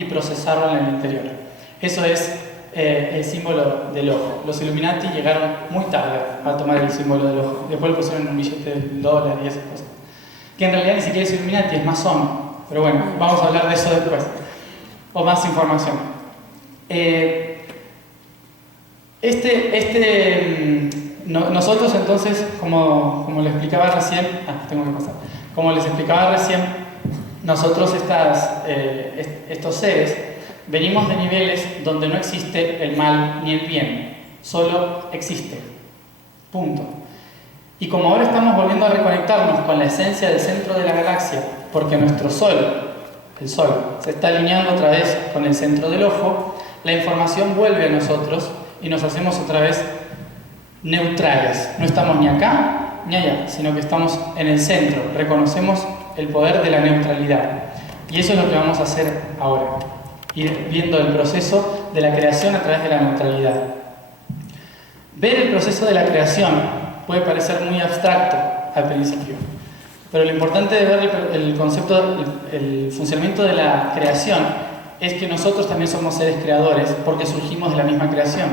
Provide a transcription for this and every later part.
y procesarlo en el interior. Eso es el símbolo del ojo. Los Illuminati llegaron muy tarde a tomar el símbolo del ojo. Después lo pusieron en un billete del dólar y esas cosas. Que en realidad ni siquiera es Illuminati, es masón. Pero bueno, vamos a hablar de eso después. O más información. Nosotros entonces, como les explicaba recién, como les explicaba recién, nosotros estos seres venimos de niveles donde no existe el mal ni el bien, solo existe. Punto. Y como ahora estamos volviendo a reconectarnos con la esencia del centro de la galaxia, porque nuestro Sol, el Sol, se está alineando otra vez con el centro del ojo, la información vuelve a nosotros y nos hacemos otra vez neutrales. No estamos ni acá ni allá, sino que estamos en el centro. Reconocemos el poder de la neutralidad. Y eso es lo que vamos a hacer ahora. Ir viendo el proceso de la creación a través de la neutralidad. Ver el proceso de la creación puede parecer muy abstracto al principio, pero lo importante de ver el concepto, el funcionamiento de la creación es que nosotros también somos seres creadores porque surgimos de la misma creación.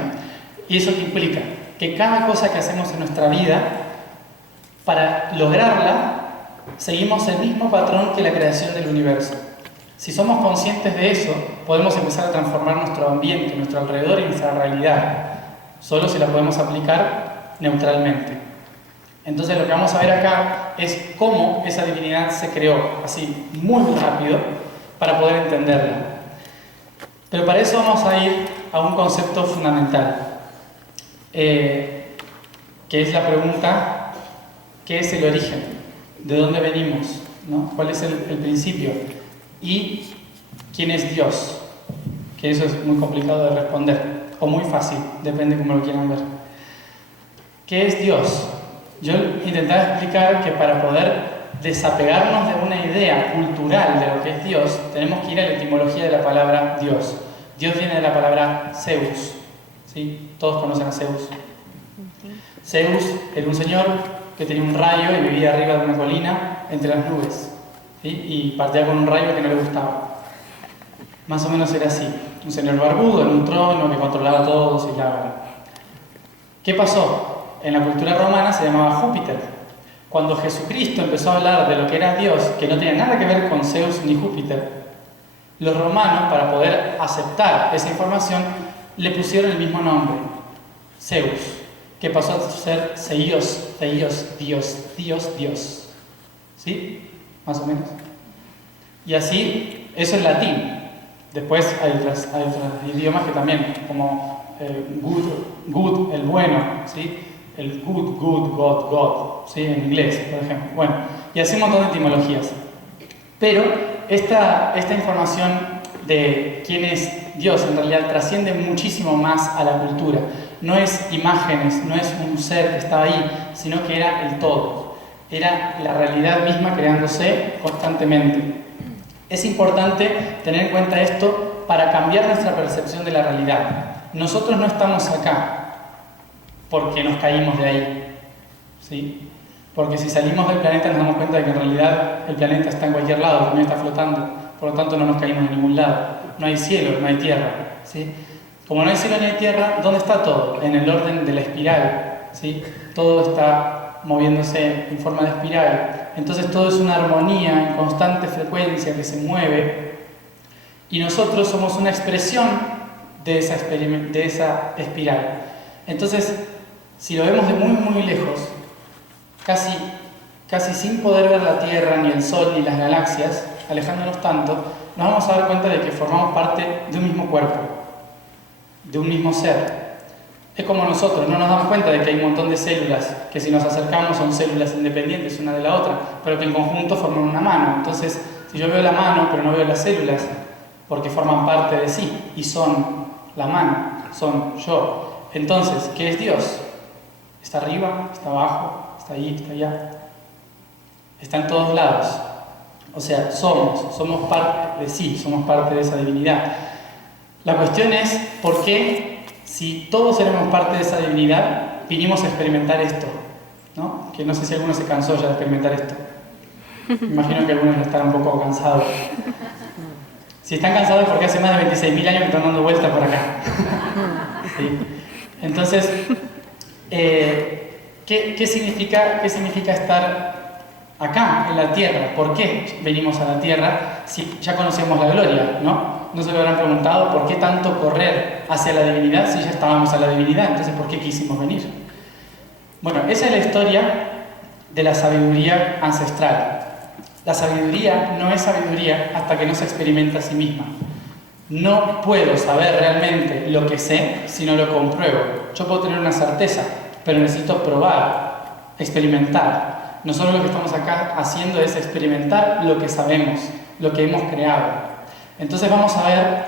¿Y eso qué implica? Que cada cosa que hacemos en nuestra vida, para lograrla, seguimos el mismo patrón que la creación del universo. Si somos conscientes de eso, podemos empezar a transformar nuestro ambiente, nuestro alrededor y nuestra realidad. Solo si la podemos aplicar neutralmente. Entonces lo que vamos a ver acá es cómo esa divinidad se creó, así, muy rápido, para poder entenderla. Pero para eso vamos a ir a un concepto fundamental, que es la pregunta: ¿qué es el origen? ¿De dónde venimos? ¿No? ¿Cuál es el principio? ¿Y quién es Dios? Que eso es muy complicado de responder, o muy fácil, depende cómo lo quieran ver. ¿Qué es Dios? Yo intentaba explicar que para poder desapegarnos de una idea cultural de lo que es Dios, tenemos que ir a la etimología de la palabra Dios. Dios viene de la palabra Zeus, ¿sí? Todos conocen a Zeus. Zeus era un señor que tenía un rayo y vivía arriba de una colina entre las nubes, ¿sí? Y partía con un rayo que no le gustaba. Más o menos era así. Un señor barbudo en un trono que controlaba a todos y bla, bla. ¿Qué pasó? En la cultura romana se llamaba Júpiter. Cuando Jesucristo empezó a hablar de lo que era Dios, que no tenía nada que ver con Zeus ni Júpiter, los romanos, para poder aceptar esa información, le pusieron el mismo nombre, Zeus, que pasó a ser Zeios, Dios. ¿Sí? Más o menos. Y así, eso es latín. Después hay otros idiomas que también, como good, el bueno, ¿sí? El good, God, ¿sí? En inglés, por ejemplo. Bueno, y así un montón de etimologías. Pero esta información de quién es Dios en realidad trasciende muchísimo más a la cultura. No es imágenes, no es un ser que estaba ahí, sino que era el todo. Era la realidad misma creándose constantemente. Es importante tener en cuenta esto para cambiar nuestra percepción de la realidad. Nosotros no estamos acá porque nos caímos de ahí, ¿sí? Porque si salimos del planeta nos damos cuenta de que en realidad el planeta está en cualquier lado, también está flotando, por lo tanto no nos caímos de ningún lado. No hay cielo, no hay tierra, ¿sí? Como no hay cielo ni hay tierra, ¿dónde está todo? En el orden de la espiral, ¿sí? Todo está moviéndose en forma de espiral. Entonces todo es una armonía en constante frecuencia que se mueve, y nosotros somos una expresión de esa espiral. Entonces, si lo vemos de muy muy lejos, casi sin poder ver la Tierra, ni el Sol, ni las galaxias, alejándonos tanto, nos vamos a dar cuenta de que formamos parte de un mismo cuerpo, de un mismo ser. Es como nosotros, no nos damos cuenta de que hay un montón de células que si nos acercamos son células independientes una de la otra, pero que en conjunto forman una mano. Entonces, si yo veo la mano pero no veo las células, porque forman parte de sí y son la mano, son yo. Entonces, ¿qué es Dios? ¿Está arriba? ¿Está abajo? ¿Está ahí? ¿Está allá? Está en todos lados. O sea, somos parte de sí, somos parte de esa divinidad. La cuestión es, ¿por qué, si todos éramos parte de esa divinidad, vinimos a experimentar esto? ¿No? Que no sé si alguno se cansó ya de experimentar esto. Me imagino que algunos estarán un poco cansados. Si están cansados es porque hace más de 26.000 años que están dando vueltas por acá. ¿Sí? Entonces, ¿qué significa estar acá, en la Tierra? ¿Por qué venimos a la Tierra si ya conocemos la gloria, ¿no? No se lo habrán preguntado por qué tanto correr hacia la divinidad si ya estábamos a la divinidad. Entonces, ¿por qué quisimos venir? Bueno, esa es la historia de la sabiduría ancestral. La sabiduría no es sabiduría hasta que no se experimenta a sí misma. No puedo saber realmente lo que sé si no lo compruebo. Yo puedo tener una certeza, pero necesito probar, experimentar. Nosotros lo que estamos acá haciendo es experimentar lo que sabemos, lo que hemos creado. Entonces vamos a ver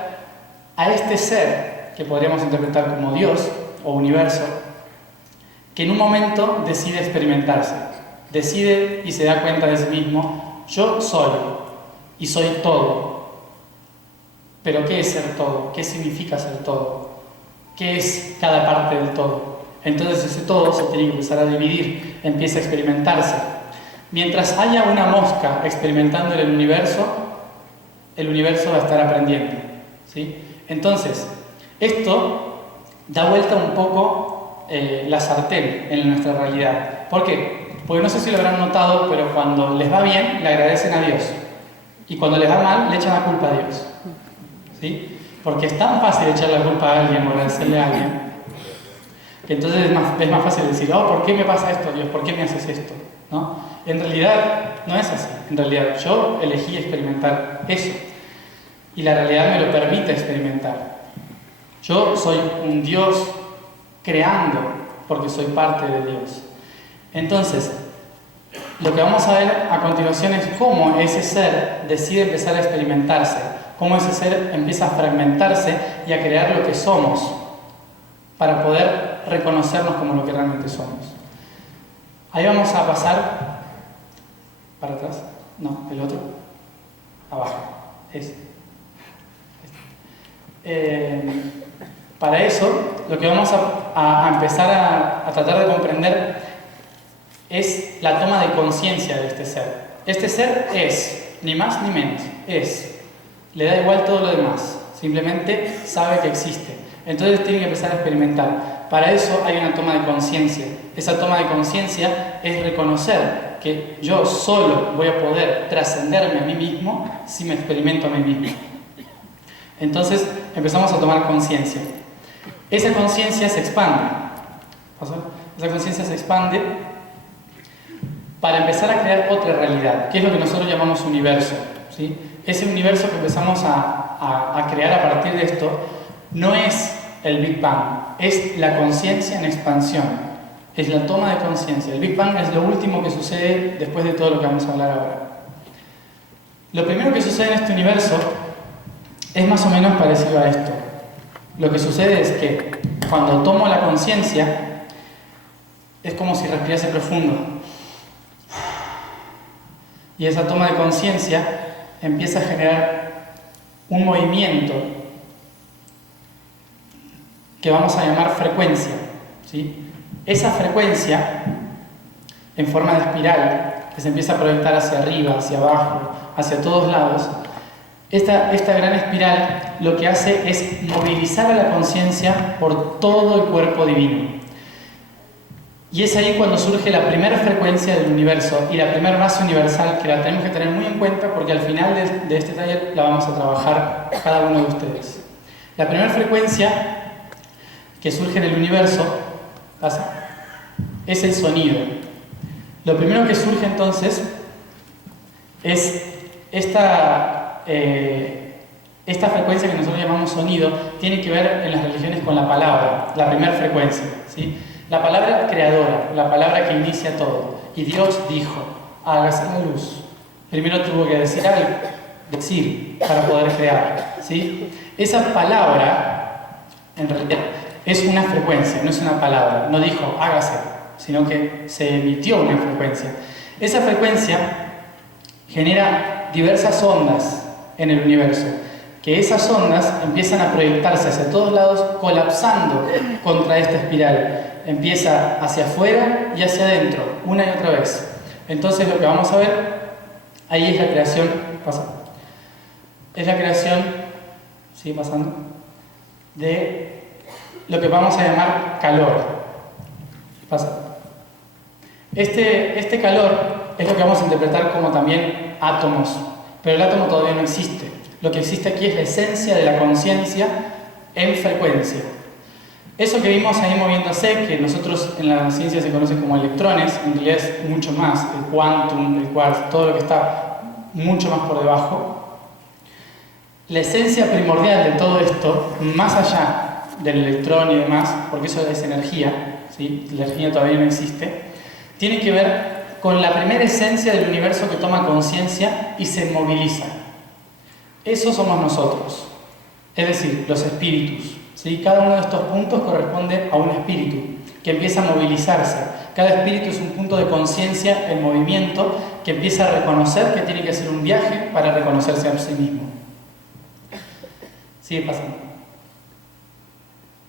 a este ser, que podríamos interpretar como Dios o universo, que en un momento decide experimentarse, decide y se da cuenta de sí mismo: yo soy y soy todo. Pero ¿qué es ser todo? ¿Qué significa ser todo? ¿Qué es cada parte del todo? Entonces ese todo se tiene que empezar a dividir, empieza a experimentarse. Mientras haya una mosca experimentando en el universo va a estar aprendiendo, ¿sí? Entonces, esto da vuelta un poco la sartén en nuestra realidad. ¿Por qué? Porque no sé si lo habrán notado, pero cuando les va bien, le agradecen a Dios. Y cuando les va mal, le echan la culpa a Dios. ¿Sí? Porque es tan fácil echar la culpa a alguien o agradecerle a alguien, que entonces es más fácil decir: oh, ¿por qué me pasa esto, Dios? ¿Por qué me haces esto? ¿No? En realidad no es así. En realidad yo elegí experimentar eso. Y la realidad me lo permite experimentar. Yo soy un Dios creando porque soy parte de Dios. Entonces, lo que vamos a ver a continuación es cómo ese ser decide empezar a experimentarse, cómo ese ser empieza a fragmentarse y a crear lo que somos para poder reconocernos como lo que realmente somos. Ahí vamos a pasar para atrás, no, el otro, abajo, ese. Para eso, lo que vamos a empezar a tratar de comprender es la toma de conciencia de este ser. Este ser es, ni más ni menos, es. Le da igual todo lo demás, simplemente sabe que existe. Entonces tiene que empezar a experimentar. Para eso hay una toma de conciencia. Esa toma de conciencia es reconocer que yo solo voy a poder trascenderme a mí mismo si me experimento a mí mismo. Entonces empezamos a tomar conciencia. Esa conciencia se expande. Esa conciencia se expande para empezar a crear otra realidad, que es lo que nosotros llamamos universo, ¿sí? Ese universo que empezamos a crear a partir de esto no es el Big Bang, es la conciencia en expansión, es la toma de conciencia. El Big Bang es lo último que sucede después de todo lo que vamos a hablar ahora. Lo primero que sucede en este universo es más o menos parecido a esto. Lo que sucede es que cuando tomo la conciencia es como si respirase profundo. Y esa toma de conciencia empieza a generar un movimiento que vamos a llamar frecuencia, ¿sí? Esa frecuencia, en forma de espiral, que se empieza a proyectar hacia arriba, hacia abajo, hacia todos lados, esta gran espiral lo que hace es movilizar a la conciencia por todo el cuerpo divino. Y es ahí cuando surge la primera frecuencia del universo y la primera base universal, que la tenemos que tener muy en cuenta porque al final de este taller la vamos a trabajar cada uno de ustedes. La primera frecuencia que surge en el universo es el sonido. Lo primero que surge entonces es esta frecuencia que nosotros llamamos sonido, tiene que ver en las religiones con la palabra, la primera frecuencia, ¿sí? La palabra creadora, la palabra que inicia todo. Y Dios dijo: hágase la luz. Primero tuvo que decir algo, para poder crear, ¿sí? Esa palabra, en realidad, es una frecuencia, no es una palabra. No dijo hágase, sino que se emitió una frecuencia. Esa frecuencia genera diversas ondas en el universo, que esas ondas empiezan a proyectarse hacia todos lados, colapsando contra esta espiral. Empieza hacia afuera y hacia adentro, una y otra vez. Entonces lo que vamos a ver ahí es la creación. es la creación, sigue pasando, de lo que vamos a llamar calor. Pasa. Este calor es lo que vamos a interpretar como también átomos, pero el átomo todavía no existe. Lo que existe aquí es la esencia de la conciencia en frecuencia. Eso que vimos ahí moviéndose, que nosotros en la ciencia se conocen como electrones, en realidad es mucho más, el quantum, el quark, todo lo que está mucho más por debajo. La esencia primordial de todo esto, más allá del electrón y demás, porque eso es energía, ¿sí? La energía todavía no existe, tiene que ver con la primera esencia del universo que toma conciencia y se moviliza. Eso somos nosotros, es decir, los espíritus. ¿Sí? Cada uno de estos puntos corresponde a un espíritu que empieza a movilizarse. Cada espíritu es un punto de conciencia en movimiento que empieza a reconocer que tiene que hacer un viaje para reconocerse a sí mismo. Sigue pasando.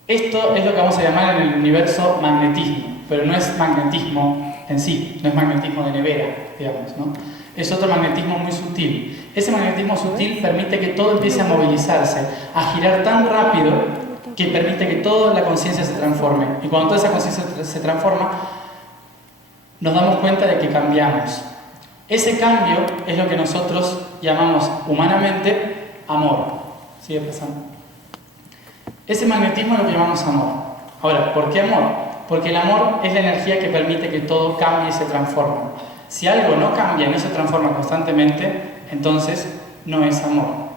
Esto es lo que vamos a llamar en el universo magnetismo, pero no es magnetismo en sí, no es magnetismo de nevera, digamos, ¿no? Es otro magnetismo muy sutil. Ese magnetismo sutil permite que todo empiece a movilizarse, a girar tan rápido que permite que toda la conciencia se transforme. Y cuando toda esa conciencia se transforma, nos damos cuenta de que cambiamos. Ese cambio es lo que nosotros llamamos humanamente amor. ¿Sigue pasando? Ese magnetismo es lo que llamamos amor. Ahora, ¿por qué amor? Porque el amor es la energía que permite que todo cambie y se transforme. Si algo no cambia y no se transforma constantemente, entonces no es amor.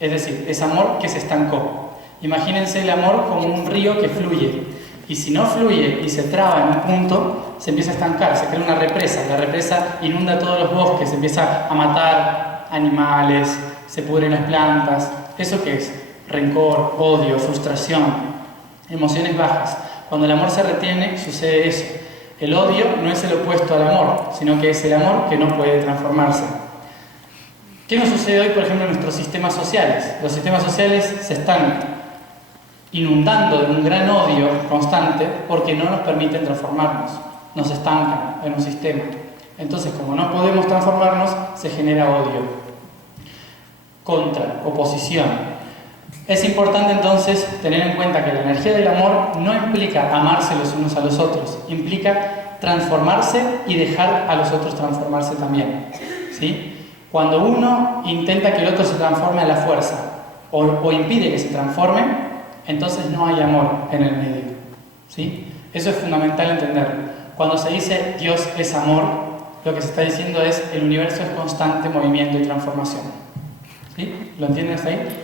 Es decir, es amor que se estancó. Imagínense el amor como un río que fluye. Y si no fluye y se traba en un punto, se empieza a estancar, se crea una represa. La represa inunda todos los bosques, se empieza a matar animales, se pudren las plantas. ¿Eso qué es? Rencor, odio, frustración, emociones bajas. Cuando el amor se retiene, sucede eso. El odio no es el opuesto al amor, sino que es el amor que no puede transformarse. ¿Qué nos sucede hoy, por ejemplo, en nuestros sistemas sociales? Los sistemas sociales se están inundando de un gran odio constante porque no nos permiten transformarnos, nos estancan en un sistema. Entonces, como no podemos transformarnos, se genera odio, contra, oposición. Es importante entonces tener en cuenta que la energía del amor no implica amarse los unos a los otros, implica transformarse y dejar a los otros transformarse también, ¿sí? Cuando uno intenta que el otro se transforme a la fuerza o impide que se transforme, entonces no hay amor en el medio, ¿sí? Eso es fundamental entenderlo. Cuando se dice Dios es amor, lo que se está diciendo es el universo es constante movimiento y transformación, ¿sí? ¿Lo entienden hasta ahí?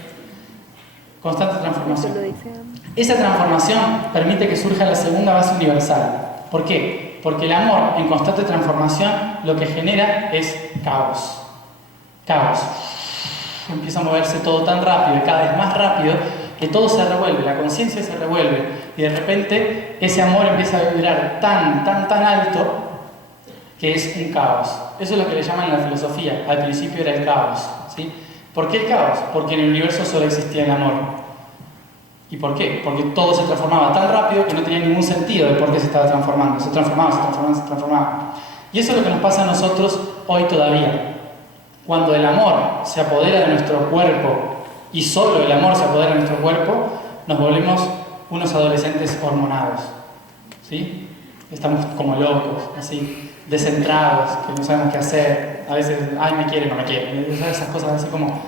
Constante transformación. Esa transformación permite que surja la segunda base universal. ¿Por qué? Porque el amor en constante transformación lo que genera es caos. Caos. Empieza a moverse todo tan rápido, cada vez más rápido, que todo se revuelve, la conciencia se revuelve y de repente ese amor empieza a vibrar tan alto que es un caos. Eso es lo que le llaman en la filosofía. Al principio era el caos, ¿sí? ¿Por qué el caos? Porque en el universo solo existía el amor. ¿Y por qué? Porque todo se transformaba tan rápido que no tenía ningún sentido de por qué se estaba transformando. Se transformaba, se transformaba, se transformaba. Y eso es lo que nos pasa a nosotros hoy todavía. Cuando el amor se apodera de nuestro cuerpo y solo el amor se apodera de nuestro cuerpo, nos volvemos unos adolescentes hormonados, ¿sí? Estamos como locos, así, descentrados, que no sabemos qué hacer. A veces, ay, me quiere, no me quiere. Esas cosas así como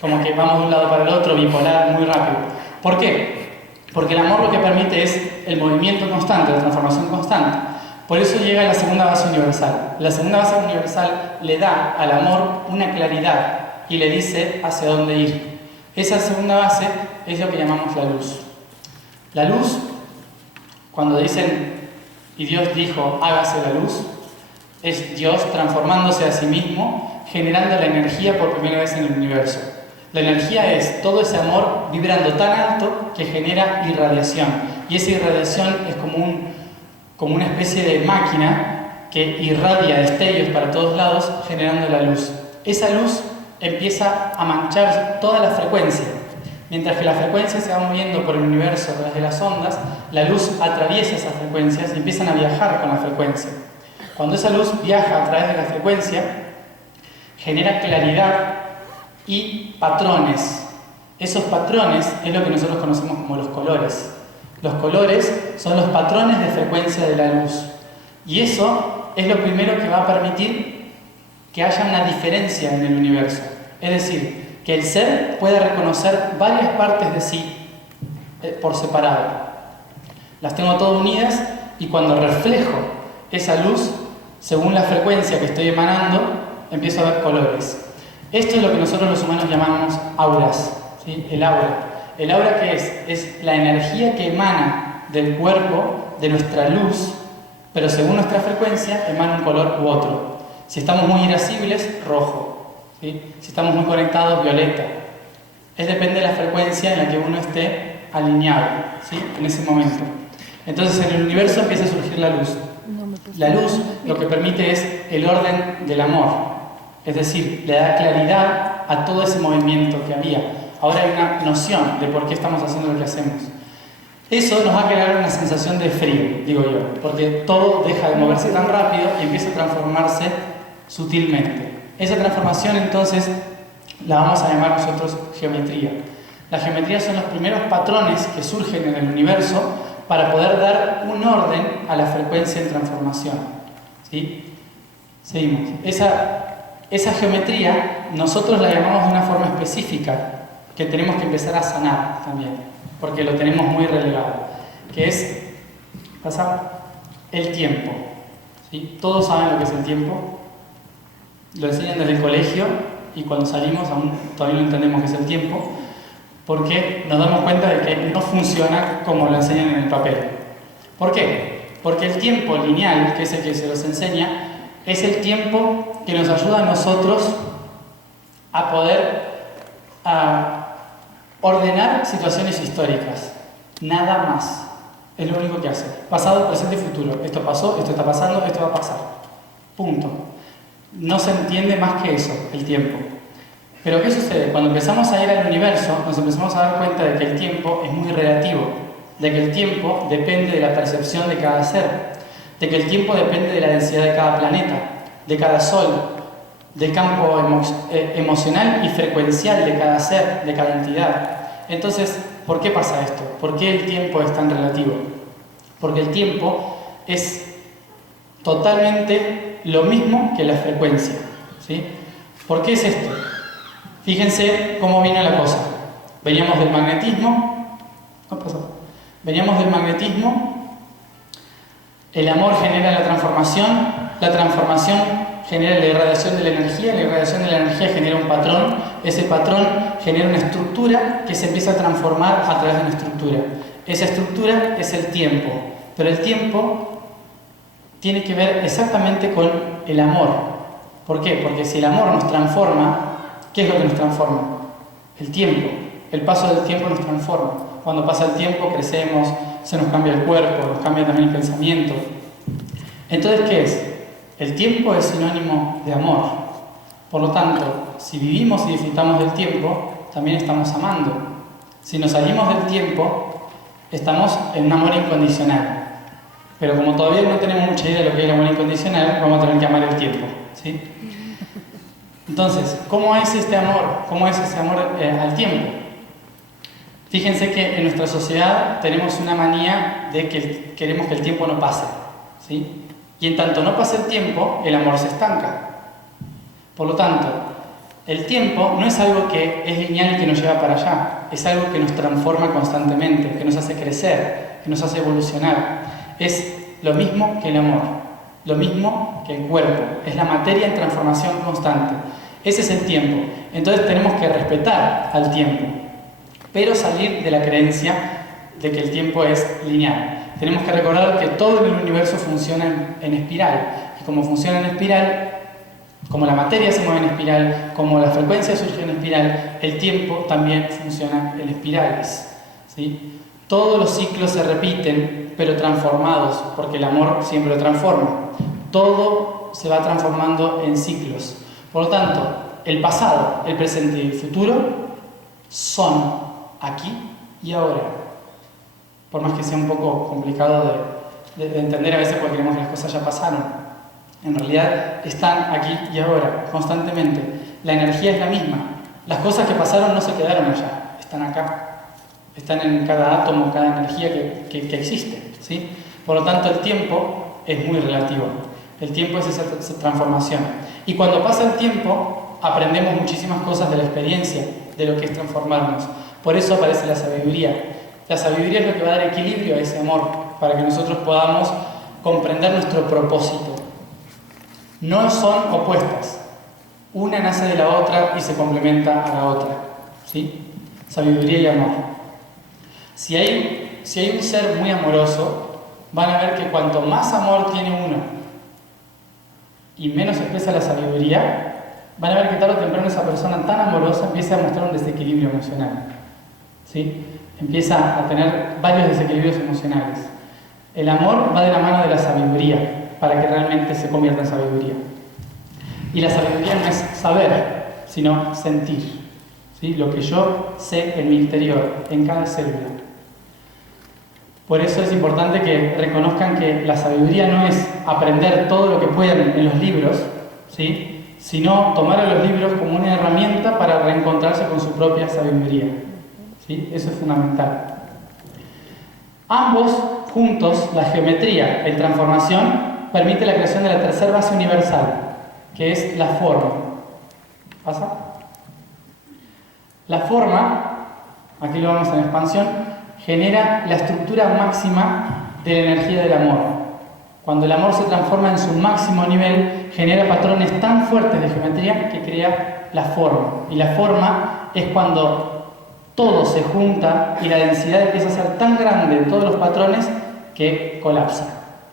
que vamos de un lado para el otro, bipolar, muy rápido. ¿Por qué? Porque el amor lo que permite es el movimiento constante, la transformación constante. Por eso llega la segunda base universal. La segunda base universal le da al amor una claridad y le dice hacia dónde ir. Esa segunda base es lo que llamamos la luz. La luz, cuando dicen, y Dios dijo, hágase la luz, es Dios transformándose a sí mismo, generando la energía por primera vez en el universo. La energía es todo ese amor vibrando tan alto que genera irradiación. Y esa irradiación es como una especie de máquina que irradia destellos para todos lados, generando la luz. Esa luz empieza a manchar toda la frecuencia. Mientras que la frecuencia se va moviendo por el universo a través de las ondas, la luz atraviesa esas frecuencias y empiezan a viajar con la frecuencia. Cuando esa luz viaja a través de la frecuencia, genera claridad y patrones. Esos patrones es lo que nosotros conocemos como los colores. Los colores son los patrones de frecuencia de la luz. Y eso es lo primero que va a permitir que haya una diferencia en el universo. Es decir, que el ser pueda reconocer varias partes de sí por separado. Las tengo todas unidas y cuando reflejo esa luz, según la frecuencia que estoy emanando, empiezo a ver colores. Esto es lo que nosotros los humanos llamamos auras, ¿sí? El aura. ¿El aura qué es? Es la energía que emana del cuerpo, de nuestra luz, pero según nuestra frecuencia emana un color u otro. Si estamos muy irascibles, rojo, ¿sí? Si estamos muy conectados, violeta. Depende de la frecuencia en la que uno esté alineado, ¿sí? En ese momento. Entonces en el universo empieza a surgir la luz. La luz lo que permite es el orden del amor. Es decir, le da claridad a todo ese movimiento que había. Ahora hay una noción de por qué estamos haciendo lo que hacemos. Eso nos va a crear una sensación de frío, digo yo, porque todo deja de moverse tan rápido y empieza a transformarse sutilmente. Esa transformación entonces la vamos a llamar nosotros geometría. La geometría son los primeros patrones que surgen en el universo para poder dar un orden a la frecuencia en transformación. ¿Sí? Seguimos. Esa geometría nosotros la llamamos de una forma específica que tenemos que empezar a sanar también, porque lo tenemos muy relegado, que es el tiempo. ¿Sí? Todos saben lo que es el tiempo, lo enseñan desde el colegio y cuando salimos aún todavía no entendemos qué es el tiempo, porque nos damos cuenta de que no funciona como lo enseñan en el papel. ¿Por qué? Porque el tiempo lineal, que es el que se los enseña, es el tiempo que nos ayuda a nosotros a poder ordenar situaciones históricas. Nada más. Es lo único que hace. Pasado, presente y futuro. Esto pasó, esto está pasando, esto va a pasar. Punto. No se entiende más que eso, el tiempo. Pero ¿qué sucede? Cuando empezamos a ir al universo, nos empezamos a dar cuenta de que el tiempo es muy relativo, de que el tiempo depende de la percepción de cada ser, de que el tiempo depende de la densidad de cada planeta, de cada sol, del campo emocional y frecuencial de cada ser, de cada entidad. Entonces, ¿por qué pasa esto? ¿Por qué el tiempo es tan relativo? Porque el tiempo es totalmente lo mismo que la frecuencia, ¿sí? ¿Por qué es esto? Fíjense cómo viene la cosa. Veníamos del magnetismo. Veníamos del magnetismo. El amor genera la transformación genera la irradiación de la irradiación de la energía genera un patrón, ese patrón genera una estructura que se empieza a transformar a través de una estructura. Esa estructura es el tiempo, pero el tiempo tiene que ver exactamente con el amor. ¿Por qué? Porque si el amor nos transforma, ¿qué es lo que nos transforma? El tiempo. El paso del tiempo nos transforma. Cuando pasa el tiempo crecemos, se nos cambia el cuerpo, nos cambia también el pensamiento. Entonces, ¿qué es? El tiempo es sinónimo de amor. Por lo tanto, si vivimos y disfrutamos del tiempo, también estamos amando. Si nos salimos del tiempo, estamos en un amor incondicional. Pero como todavía no tenemos mucha idea de lo que es el amor incondicional, vamos a tener que amar el tiempo, ¿sí? Entonces, ¿cómo es este amor? ¿Cómo es ese amor al tiempo? Fíjense que en nuestra sociedad tenemos una manía de que queremos que el tiempo no pase, ¿sí? Y en tanto no pase el tiempo, el amor se estanca. Por lo tanto, el tiempo no es algo que es lineal y que nos lleva para allá, es algo que nos transforma constantemente, que nos hace crecer, que nos hace evolucionar. Es lo mismo que el amor, lo mismo que el cuerpo, es la materia en transformación constante. Ese es el tiempo. Entonces tenemos que respetar al tiempo, pero salir de la creencia de que el tiempo es lineal. Tenemos que recordar que todo en el universo funciona en espiral. Y como funciona en espiral, como la materia se mueve en espiral, como la frecuencia surge en espiral, el tiempo también funciona en espirales, ¿sí? Todos los ciclos se repiten, pero transformados, porque el amor siempre lo transforma. Todo se va transformando en ciclos. Por lo tanto, el pasado, el presente y el futuro son aquí y ahora. Por más que sea un poco complicado de entender a veces porque creemos que las cosas ya pasaron. En realidad están aquí y ahora, constantemente. La energía es la misma. Las cosas que pasaron no se quedaron allá, están acá. Están en cada átomo, cada energía que existe, ¿sí? Por lo tanto, el tiempo es muy relativo. El tiempo es esa transformación. Y cuando pasa el tiempo, aprendemos muchísimas cosas de la experiencia, de lo que es transformarnos. Por eso aparece la sabiduría. La sabiduría es lo que va a dar equilibrio a ese amor, para que nosotros podamos comprender nuestro propósito. No son opuestas. Una nace de la otra y se complementa a la otra, ¿sí? Sabiduría y amor. Si hay un ser muy amoroso, van a ver que cuanto más amor tiene uno y menos expresa la sabiduría, van a ver que tarde o temprano esa persona tan amorosa empieza a mostrar un desequilibrio emocional, ¿sí? Empieza a tener varios desequilibrios emocionales. El amor va de la mano de la sabiduría para que realmente se convierta en sabiduría. Y la sabiduría no es saber, sino sentir, ¿sí? Lo que yo sé en mi interior, en cada célula. Por eso es importante que reconozcan que la sabiduría no es aprender todo lo que puedan en los libros, ¿sí? Sino tomar a los libros como una herramienta para reencontrarse con su propia sabiduría, ¿sí? Eso es fundamental. Ambos juntos, la geometría en transformación, permite la creación de la tercera base universal, que es la forma. ¿Pasa? La forma, aquí lo vemos en expansión, genera la estructura máxima de la energía del amor. Cuando el amor se transforma en su máximo nivel, genera patrones tan fuertes de geometría que crea la forma. Y la forma es cuando todo se junta y la densidad empieza a ser tan grande en todos los patrones que colapsa.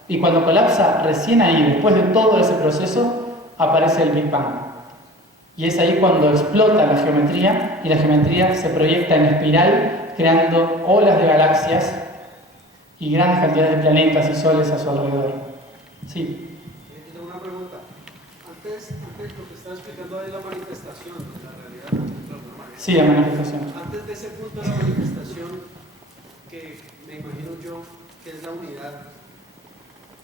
Y cuando colapsa, recién ahí, después de todo ese proceso, aparece el Big Bang. Y es ahí cuando explota la geometría y la geometría se proyecta en espiral, creando olas de galaxias y grandes cantidades de planetas y soles a su alrededor. Sí. Tengo una pregunta. Antes lo que estaba explicando ahí, la manifestación de la realidad. Sí, la manifestación. Antes de ese punto de la manifestación, que me imagino yo que es la unidad,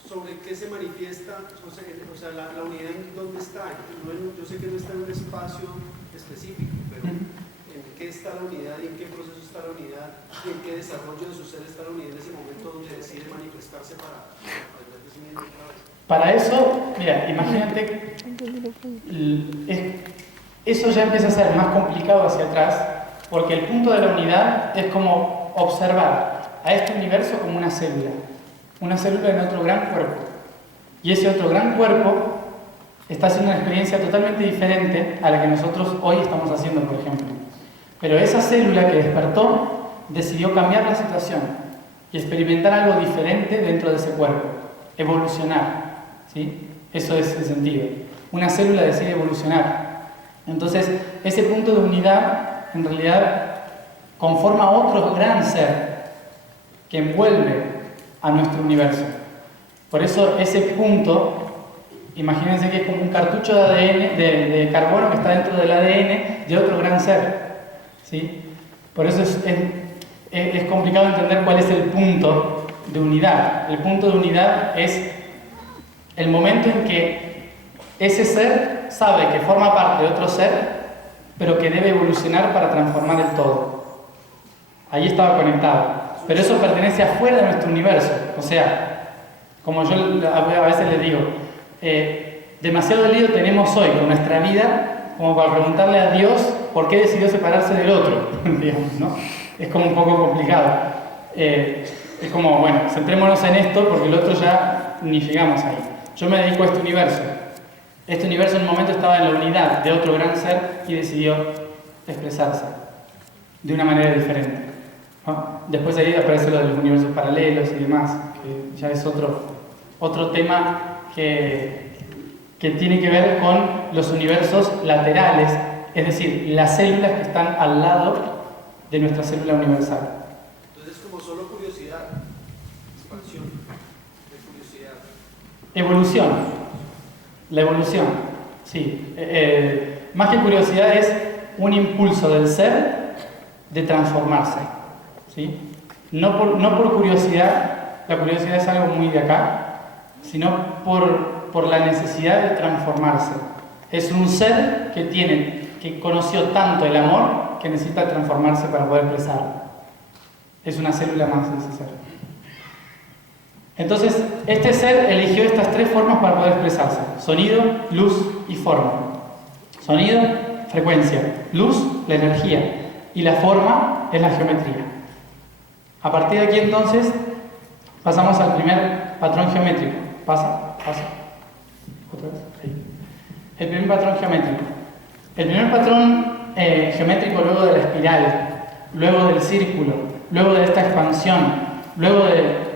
¿sobre qué se manifiesta? O sea, la unidad en dónde está. Yo sé que no está en un espacio específico, pero ¿en qué está la unidad y en qué proceso está la unidad y en qué desarrollo de su ser está la unidad en ese momento donde decide manifestarse para aprender de sí mismo otra vez? Para eso, mira, imagínate, eso ya empieza a ser más complicado hacia atrás, porque el punto de la unidad es como observar a este universo como una célula en otro gran cuerpo. Y ese otro gran cuerpo está haciendo una experiencia totalmente diferente a la que nosotros hoy estamos haciendo, por ejemplo. Pero esa célula que despertó decidió cambiar la situación y experimentar algo diferente dentro de ese cuerpo, evolucionar, ¿sí? Eso es el sentido. Una célula decide evolucionar. Entonces, ese punto de unidad, en realidad, conforma otro gran ser que envuelve a nuestro universo. Por eso, ese punto, imagínense que es como un cartucho de ADN, de carbono que está dentro del ADN de otro gran ser, ¿sí? Por eso es complicado entender cuál es el punto de unidad. El punto de unidad es el momento en que ese ser sabe que forma parte de otro ser, pero que debe evolucionar para transformar el todo. Ahí estaba conectado. Pero eso pertenece afuera de nuestro universo. O sea, como yo a veces les digo, demasiado lío tenemos hoy con nuestra vida como para preguntarle a Dios por qué decidió separarse del otro, digamos, ¿no? Es como un poco complicado. Es como, bueno, centrémonos en esto porque el otro ya ni llegamos ahí. Yo me dedico a este universo. Este universo en un momento estaba en la unidad de otro gran ser y decidió expresarse de una manera diferente, ¿no? Después ahí aparece lo de los universos paralelos y demás, que ya es otro tema que tiene que ver con los universos laterales, es decir, las células que están al lado de nuestra célula universal. Entonces, como solo curiosidad, expansión de curiosidad. Evolución. La evolución, sí. Más que curiosidad es un impulso del ser de transformarse, ¿sí? No por curiosidad, la curiosidad es algo muy de acá, sino por la necesidad de transformarse. Es un ser que tiene que conoció tanto el amor que necesita transformarse para poder expresarlo. Es una célula más de ese ser. Entonces, este ser eligió estas tres formas para poder expresarse: sonido, luz y forma. Sonido, frecuencia; luz, la energía; y la forma es la geometría. A partir de aquí, entonces, pasamos al primer patrón geométrico. Pasa. Otra vez. Ahí. El primer patrón geométrico. El primer patrón geométrico, luego de la espiral, luego del círculo, luego de esta expansión, luego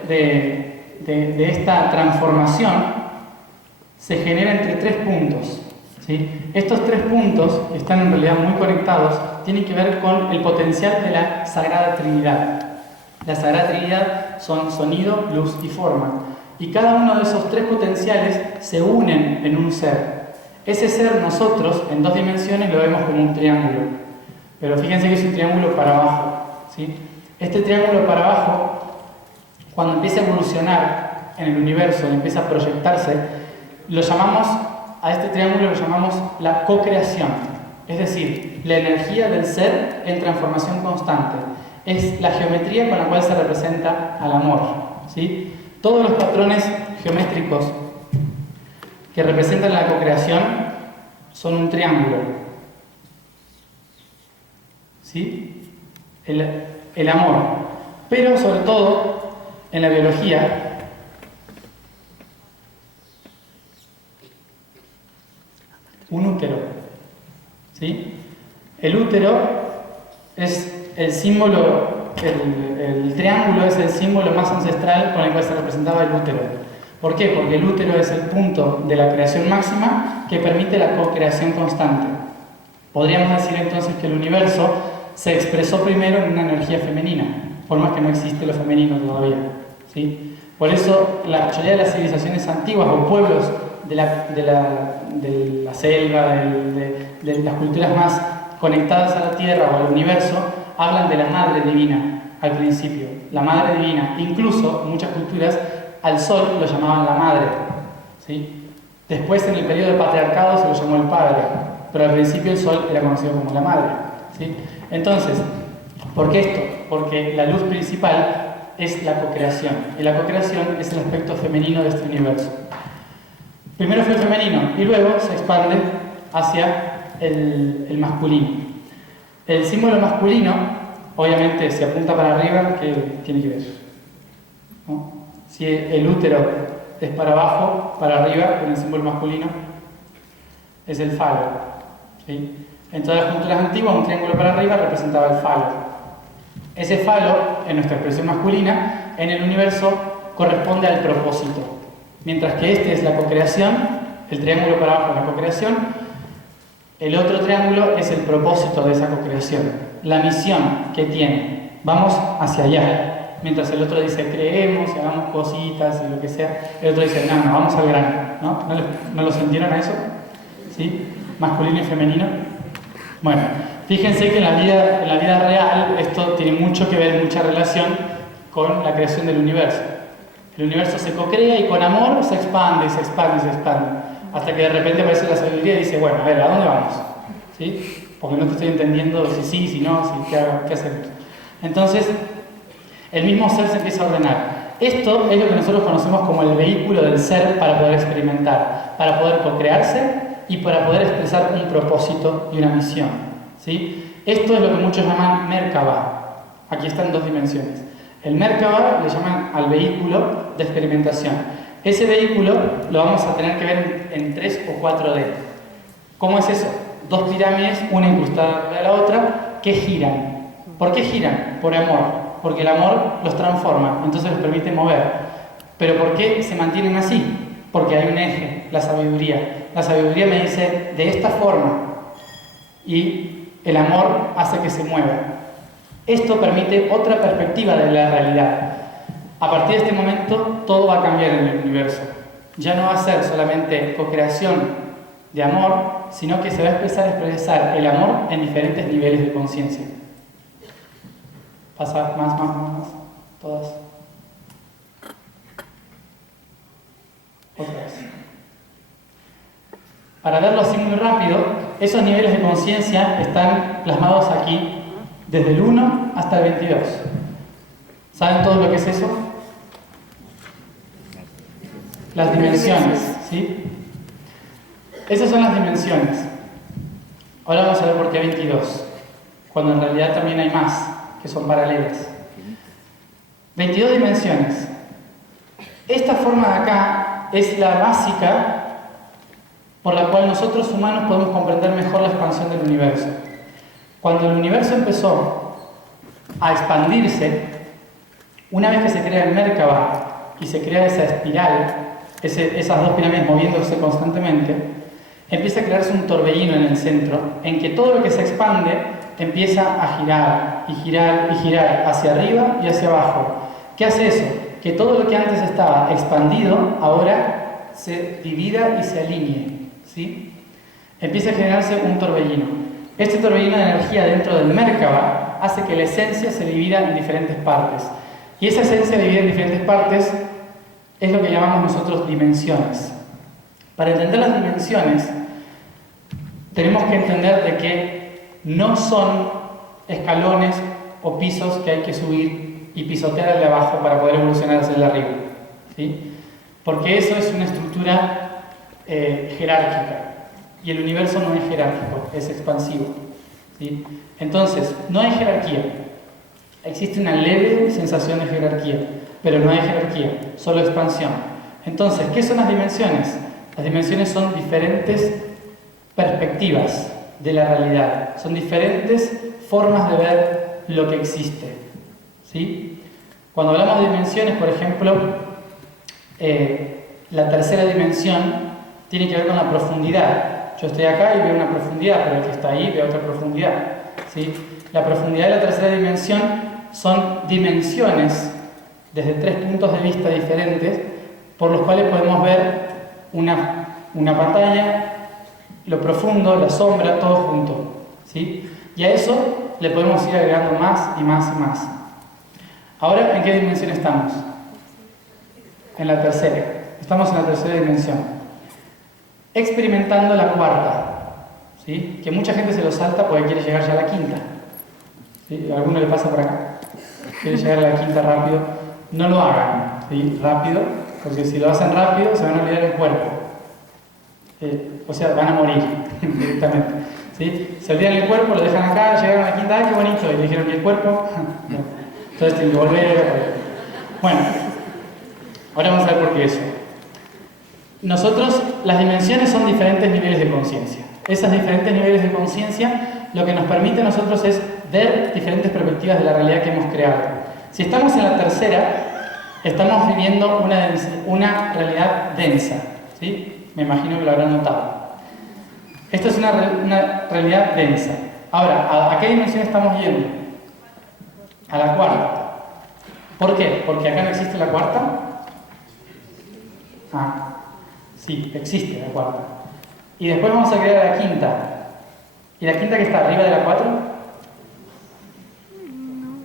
de esta transformación, se genera entre tres puntos, ¿sí? Estos tres puntos, que están en realidad muy conectados, tienen que ver con el potencial de la Sagrada Trinidad. La Sagrada Trinidad son sonido, luz y forma. Y cada uno de esos tres potenciales se unen en un ser. Ese ser nosotros, en dos dimensiones, lo vemos como un triángulo. Pero fíjense que es un triángulo para abajo, ¿sí? Este triángulo para abajo, cuando empieza a evolucionar en el universo y empieza a proyectarse, a este triángulo lo llamamos la co-creación. Es decir, la energía del ser en transformación constante. Es la geometría con la cual se representa al amor, ¿sí? Todos los patrones geométricos que representan la co-creación son un triángulo, ¿sí? El amor. Pero sobre todo en la biología, un útero, ¿sí? El útero es el símbolo, el triángulo es el símbolo más ancestral con el cual se representaba el útero. ¿Por qué? Porque el útero es el punto de la creación máxima que permite la co-creación constante. Podríamos decir entonces que el universo se expresó primero en una energía femenina, por más que no existe lo femenino todavía, ¿sí? Por eso la mayoría de las civilizaciones antiguas o pueblos de la selva, de las culturas más conectadas a la Tierra o al universo, hablan de la Madre Divina al principio, la Madre Divina. Incluso muchas culturas al Sol lo llamaban la Madre, ¿sí? Después, en el periodo de patriarcado, se lo llamó el Padre, pero al principio el Sol era conocido como la Madre, ¿sí? Entonces, ¿por qué esto? Porque la luz principal es la co-creación, y la co-creación es el aspecto femenino de este universo. Primero fue el femenino y luego se expande hacia el masculino. El símbolo masculino, obviamente, se apunta para arriba, ¿qué tiene que ver? ¿No? Si el útero es para abajo, para arriba, con el símbolo masculino, es el falo, ¿sí? En todas las culturas antiguas, un triángulo para arriba representaba el falo. Ese falo, en nuestra expresión masculina, en el universo corresponde al propósito. Mientras que este es la co-creación, el triángulo para abajo es la co-creación, el otro triángulo es el propósito de esa co-creación, la misión que tiene. Vamos hacia allá. Mientras el otro dice, creemos y hagamos cositas y lo que sea, el otro dice, no, vamos al grano. ¿No lo sintieron a eso? ¿Sí? Masculino y femenino. Bueno, fíjense que en la vida real esto tiene mucho que ver, mucha relación con la creación del universo. El universo se co-crea y con amor se expande, se expande, se expande. Hasta que de repente aparece la sabiduría y dice, bueno, a ver, ¿a dónde vamos? ¿Sí? Porque no te estoy entendiendo si sí, si no, si qué hacemos. Entonces, el mismo ser se empieza a ordenar. Esto es lo que nosotros conocemos como el vehículo del ser para poder experimentar, para poder co-crearse y para poder expresar un propósito y una misión, ¿sí? Esto es lo que muchos llaman Merkaba. Aquí están dos dimensiones. El Merkaba le llaman al vehículo de experimentación. Ese vehículo lo vamos a tener que ver en 3 o 4D. ¿Cómo es eso? Dos pirámides, una incrustada a la otra, que giran. ¿Por qué giran? Por amor. Porque el amor los transforma, entonces los permite mover. ¿Pero por qué se mantienen así? Porque hay un eje, la sabiduría. La sabiduría me dice de esta forma y el amor hace que se mueva. Esto permite otra perspectiva de la realidad. A partir de este momento todo va a cambiar en el universo. Ya no va a ser solamente co-creación de amor, sino que se va a expresar el amor en diferentes niveles de conciencia. Pasa más, todas. Otra vez. Para verlo así muy rápido, esos niveles de conciencia están plasmados aquí, desde el 1 hasta el 22. ¿Saben todo lo que es eso? Las dimensiones, ¿sí? Esas son las dimensiones. Ahora vamos a ver por qué 22, cuando en realidad también hay más, que son paralelas. 22 dimensiones. Esta forma de acá es la básica por la cual nosotros humanos podemos comprender mejor la expansión del universo. Cuando el universo empezó a expandirse, una vez que se crea el Merkaba y se crea esa espiral, esas dos pirámides moviéndose constantemente, empieza a crearse un torbellino en el centro, en que todo lo que se expande empieza a girar y girar y girar hacia arriba y hacia abajo. ¿Qué hace eso? Que todo lo que antes estaba expandido ahora se divida y se alinee, ¿sí? Empieza a generarse un torbellino. Este torbellino de energía dentro del Merkaba hace que la esencia se divida en diferentes partes. Y esa esencia dividida en diferentes partes es lo que llamamos nosotros dimensiones. Para entender las dimensiones, tenemos que entender de que no son escalones o pisos que hay que subir y pisotear al de abajo para poder evolucionar hacia el de arriba, ¿sí? Porque eso es una estructura jerárquica, y el universo no es jerárquico, es expansivo, ¿sí? Entonces, no hay jerarquía. Existe una leve sensación de jerarquía, pero no hay jerarquía, solo expansión. Entonces, ¿qué son las dimensiones? Las dimensiones son diferentes perspectivas de la realidad, son diferentes formas de ver lo que existe, ¿sí? Cuando hablamos de dimensiones, por ejemplo, la tercera dimensión tiene que ver con la profundidad. Yo estoy acá y veo una profundidad, pero el que está ahí ve otra profundidad, ¿sí? La profundidad de la tercera dimensión son dimensiones desde 3 puntos de vista diferentes por los cuales podemos ver una pantalla, lo profundo, la sombra, todo junto, ¿sí? Y a eso le podemos ir agregando más y más y más. Ahora, ¿en qué dimensión estamos? En la tercera. Estamos en la tercera dimensión. Experimentando la cuarta, ¿sí? Que mucha gente se lo salta porque quiere llegar ya a la quinta, ¿sí? ¿A alguno le pasa por acá? Quiere llegar a la quinta rápido. No lo hagan, ¿sí? Rápido, porque si lo hacen rápido se van a olvidar el cuerpo. O sea, van a morir directamente, ¿sí? Se olvidan el cuerpo, lo dejan acá, llegaron a la quinta, ¡ay, qué bonito! Y dijeron que el cuerpo... No. Entonces tienen que volver. Bueno, ahora vamos a ver por qué eso. Nosotros, las dimensiones son diferentes niveles de conciencia. Esas diferentes niveles de conciencia lo que nos permite a nosotros es ver diferentes perspectivas de la realidad que hemos creado. Si estamos en la tercera, estamos viviendo una realidad densa, ¿sí? Me imagino que lo habrán notado. Esto es una realidad densa. Ahora, ¿a qué dimensión estamos yendo? A la cuarta. ¿Por qué? ¿Porque acá no existe la cuarta? Sí, existe la cuarta. Y después vamos a crear la quinta. ¿Y la quinta que está arriba de la 4?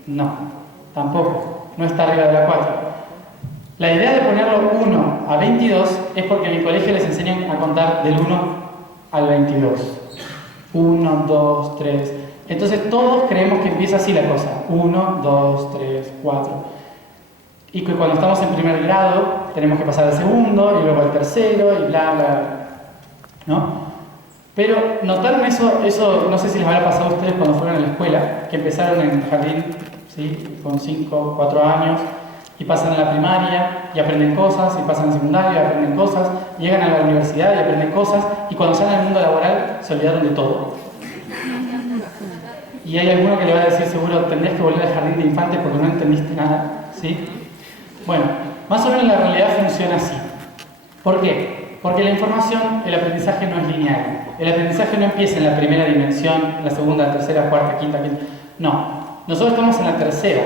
No, tampoco. No está arriba de la 4. La idea de ponerlo 1 a 22 es porque en mi colegio les enseñan a contar del 1 al 22. 1, 2, 3. Entonces todos creemos que empieza así la cosa. 1, 2, 3, 4. Y que cuando estamos en primer grado tenemos que pasar al segundo y luego al tercero y bla, bla, bla, ¿no? Pero notaron eso, no sé si les habrá pasado a ustedes cuando fueron a la escuela, que empezaron en el jardín, ¿sí? Con 5, 4 años, y pasan a la primaria y aprenden cosas, y pasan a secundaria y aprenden cosas, llegan a la universidad y aprenden cosas, y cuando salen al mundo laboral se olvidaron de todo. Y hay alguno que le va a decir seguro, tendrías que volver al jardín de infantes porque no entendiste nada, ¿sí? Bueno, más o menos la realidad funciona así. ¿Por qué? Porque la información, el aprendizaje no es lineal. El aprendizaje no empieza en la primera dimensión, en la segunda, tercera, cuarta, quinta. No, nosotros estamos en la tercera.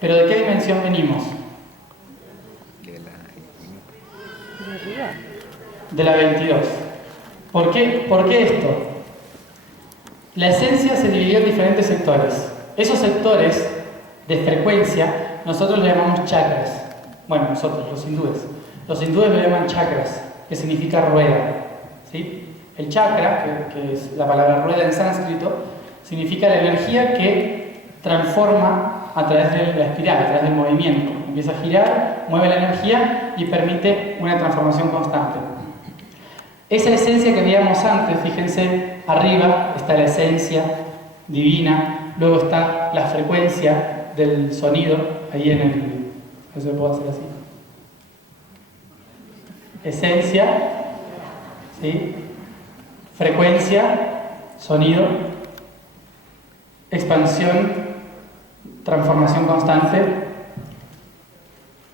¿Pero de qué dimensión venimos? De la 22. ¿Por qué esto? La esencia se dividió en diferentes sectores. Esos sectores de frecuencia nosotros le llamamos chakras. Bueno, nosotros, los hindúes. Los hindúes lo llaman chakras, que significa rueda, ¿sí? El chakra, que es la palabra rueda en sánscrito, significa la energía que transforma a través de la espiral, a través del movimiento. Empieza a girar, mueve la energía y permite una transformación constante. Esa esencia que veíamos antes, fíjense, arriba está la esencia divina, luego está la frecuencia del sonido, ahí en el... Eso lo puedo hacer así. Esencia, ¿sí? Frecuencia, sonido, expansión, transformación constante,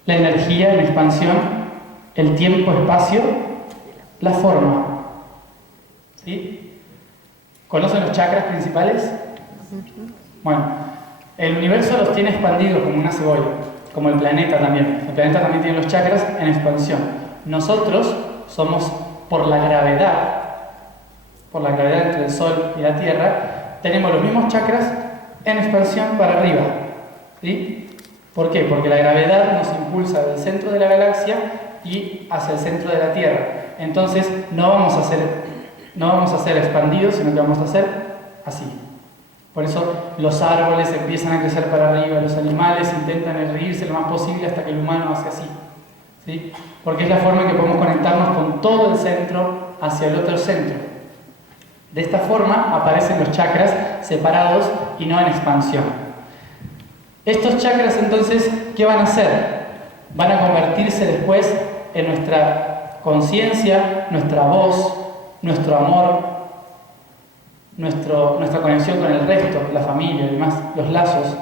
la energía en expansión, el tiempo, espacio, la forma. ¿Sí? ¿Conocen los chakras principales? Bueno, el universo los tiene expandidos como una cebolla, como el planeta también. El planeta también tiene los chakras en expansión. Nosotros somos, por la gravedad entre el Sol y la Tierra, tenemos los mismos chakras en expansión para arriba. ¿Sí? ¿Por qué? Porque la gravedad nos impulsa del centro de la galaxia y hacia el centro de la Tierra. Entonces no vamos a ser expandidos, sino que vamos a hacer así. Por eso los árboles empiezan a crecer para arriba, los animales intentan erguirse lo más posible hasta que el humano hace así. ¿Sí? Porque es la forma en que podemos conectarnos con todo el centro hacia el otro centro. De esta forma aparecen los chakras separados y no en expansión. Estos chakras entonces, ¿qué van a hacer? Van a convertirse después en nuestra conciencia, nuestra voz, nuestro amor, nuestra conexión con el resto, la familia y demás, los lazos,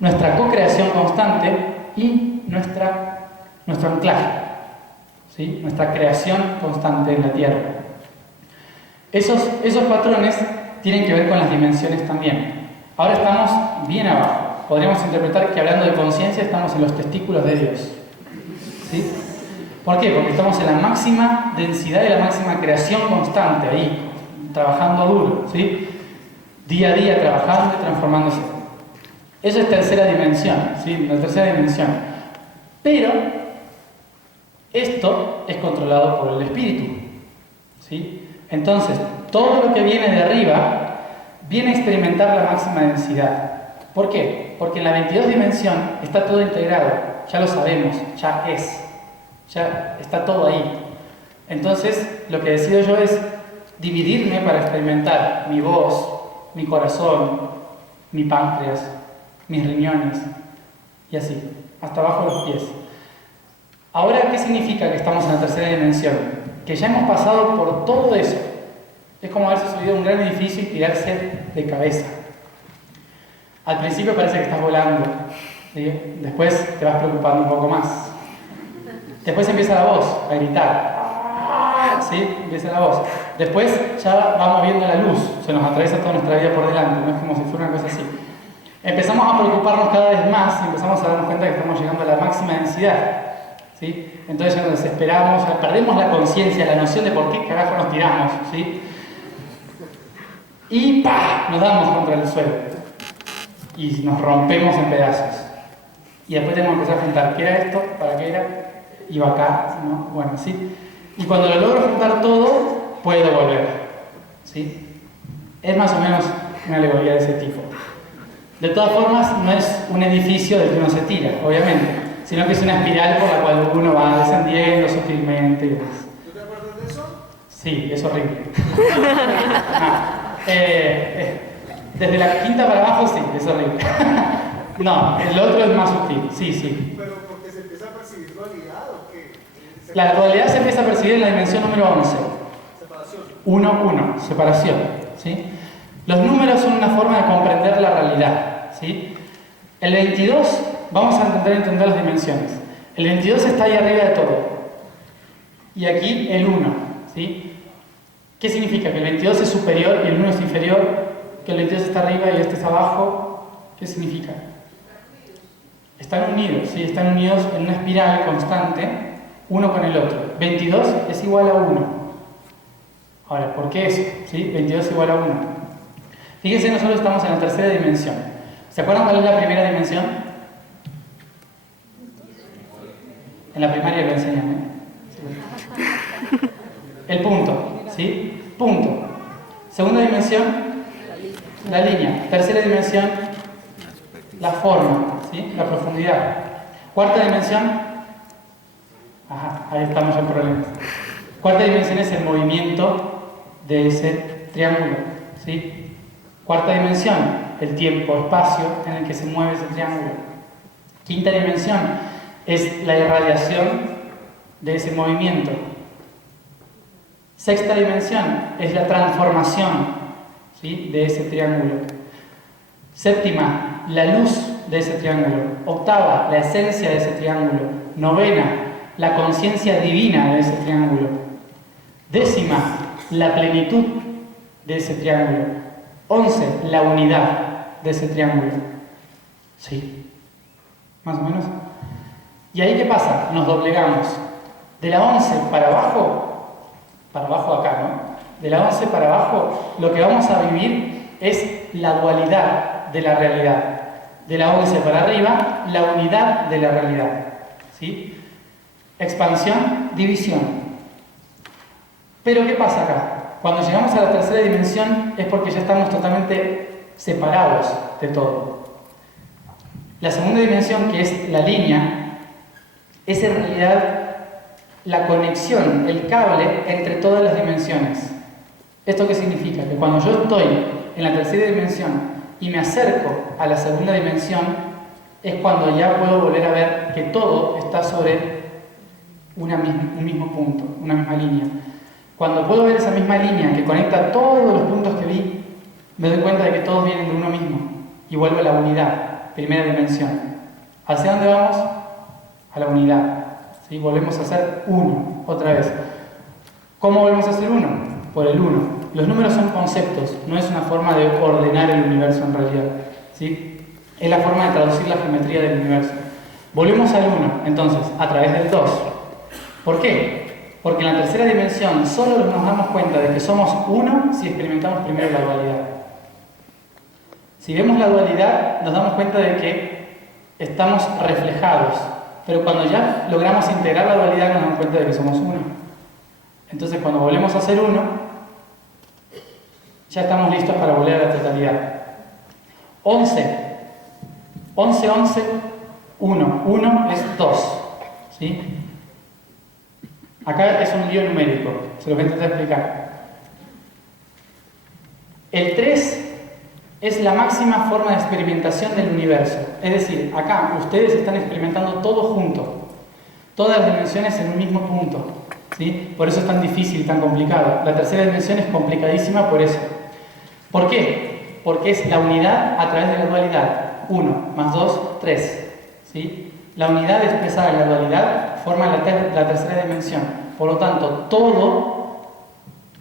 nuestra co-creación constante y nuestro anclaje, ¿sí? Nuestra creación constante en la Tierra. Esos patrones tienen que ver con las dimensiones también. Ahora estamos bien abajo. Podríamos interpretar que hablando de conciencia estamos en los testículos de Dios. ¿Sí? ¿Por qué? Porque estamos en la máxima densidad y la máxima creación constante ahí, trabajando duro, ¿sí? Día a día trabajando y transformándose. Eso es tercera dimensión, ¿sí? La tercera dimensión. Pero esto es controlado por el espíritu, ¿sí? Entonces, todo lo que viene de arriba viene a experimentar la máxima densidad. ¿Por qué? Porque en la 22 dimensión está todo integrado, ya lo sabemos, ya está todo ahí. Entonces, lo que decido yo es dividirme para experimentar mi voz, mi corazón, mi páncreas, mis riñones, y así, hasta abajo de los pies. Ahora, ¿qué significa que estamos en la tercera dimensión? Que ya hemos pasado por todo eso. Es como haberse subido a un gran edificio y tirarse de cabeza. Al principio parece que estás volando, ¿sí? Después te vas preocupando un poco más. Después empieza la voz a gritar, ¿sí? Empieza la voz. Después ya vamos viendo la luz, se nos atraviesa toda nuestra vida por delante, no es como si fuera una cosa así. Empezamos a preocuparnos cada vez más y empezamos a darnos cuenta que estamos llegando a la máxima densidad, ¿sí? Entonces ya nos desesperamos, ya perdemos la conciencia, la noción de por qué carajo nos tiramos, ¿sí? Y ¡pah! Nos damos contra el suelo y nos rompemos en pedazos. Y después tenemos que empezar a juntar, ¿qué era esto? ¿Para qué era? Iba acá, ¿no? Bueno, ¿sí? Y cuando lo logro juntar todo, puedo volver, ¿sí? Es más o menos una alegoría de ese tipo. De todas formas, no es un edificio del que uno se tira, obviamente, sino que es una espiral por la cual uno va descendiendo sutilmente y demás. ¿Tú te acuerdas de eso? Sí, es horrible. Desde la quinta para abajo, sí, es horrible. No, el otro es más sutil, sí. Pero porque se empieza a percibir dualidad o qué? La dualidad se empieza a percibir en la dimensión número 11. Separación. 1, separación, ¿sí? Los números son una forma de comprender la realidad, ¿sí? El 22, vamos a intentar entender las dimensiones. El 22 está ahí arriba de todo. Y aquí el 1, ¿sí? ¿Qué significa? Que el 22 es superior y el 1 es inferior, que el 22 está arriba y este está abajo. ¿Qué significa? Están unidos, ¿sí? Están unidos en una espiral constante, uno con el otro. 22 es igual a 1. Ahora, ¿por qué eso? ¿Sí? 22 es igual a 1. Fíjense, nosotros estamos en la tercera dimensión. ¿Se acuerdan cuál es la primera dimensión? En la primaria lo enseñan, ¿eh? El punto, ¿sí? Punto. Segunda dimensión, la línea. Tercera dimensión, la forma, ¿sí? La profundidad. Cuarta dimensión, ahí estamos en problemas. Cuarta dimensión es el movimiento de ese triángulo, ¿sí? Cuarta dimensión, el tiempo-espacio en el que se mueve ese triángulo. Quinta dimensión es la irradiación de ese movimiento. Sexta dimensión es la transformación, ¿sí?, de ese triángulo. Séptima, la luz de ese triángulo. Octava, la esencia de ese triángulo. Novena, la conciencia divina de ese triángulo. Décima, la plenitud de ese triángulo. 11, la unidad de ese triángulo. ¿Sí? ¿Más o menos? ¿Y ahí qué pasa? Nos doblegamos. De la 11 para abajo acá, ¿no? De la 11 para abajo, lo que vamos a vivir es la dualidad de la realidad. De la 11 para arriba, la unidad de la realidad. ¿Sí? Expansión, división. Pero ¿qué pasa acá? Cuando llegamos a la tercera dimensión es porque ya estamos totalmente separados de todo. La segunda dimensión, que es la línea, es en realidad la conexión, el cable entre todas las dimensiones. ¿Esto qué significa? Que cuando yo estoy en la tercera dimensión y me acerco a la segunda dimensión, es cuando ya puedo volver a ver que todo está sobre un mismo punto, una misma línea. Cuando puedo ver esa misma línea que conecta todos los puntos que vi, me doy cuenta de que todos vienen de uno mismo y vuelvo a la unidad, primera dimensión. ¿Hacia dónde vamos? A la unidad. ¿Sí? Volvemos a ser uno, otra vez. ¿Cómo volvemos a ser uno? Por el uno. Los números son conceptos, no es una forma de ordenar el universo en realidad. ¿Sí? Es la forma de traducir la geometría del universo. Volvemos al uno, entonces, a través del 2. ¿Por qué? Porque en la tercera dimensión solo nos damos cuenta de que somos uno si experimentamos primero la dualidad. Si vemos la dualidad, nos damos cuenta de que estamos reflejados. Pero cuando ya logramos integrar la dualidad, nos damos cuenta de que somos uno. Entonces, cuando volvemos a ser uno, ya estamos listos para volver a la totalidad. 11. 11, 11, 1. 1 es 2. ¿Sí? Acá es un lío numérico, se los voy a intentar explicar. El 3 es la máxima forma de experimentación del universo. Es decir, acá ustedes están experimentando todo junto, todas las dimensiones en un mismo punto. ¿Sí? Por eso es tan difícil y tan complicado. La tercera dimensión es complicadísima por eso. ¿Por qué? Porque es la unidad a través de la dualidad. 1 más 2, 3. ¿Sí? La unidad expresada en la dualidad forma la tercera dimensión. Por lo tanto,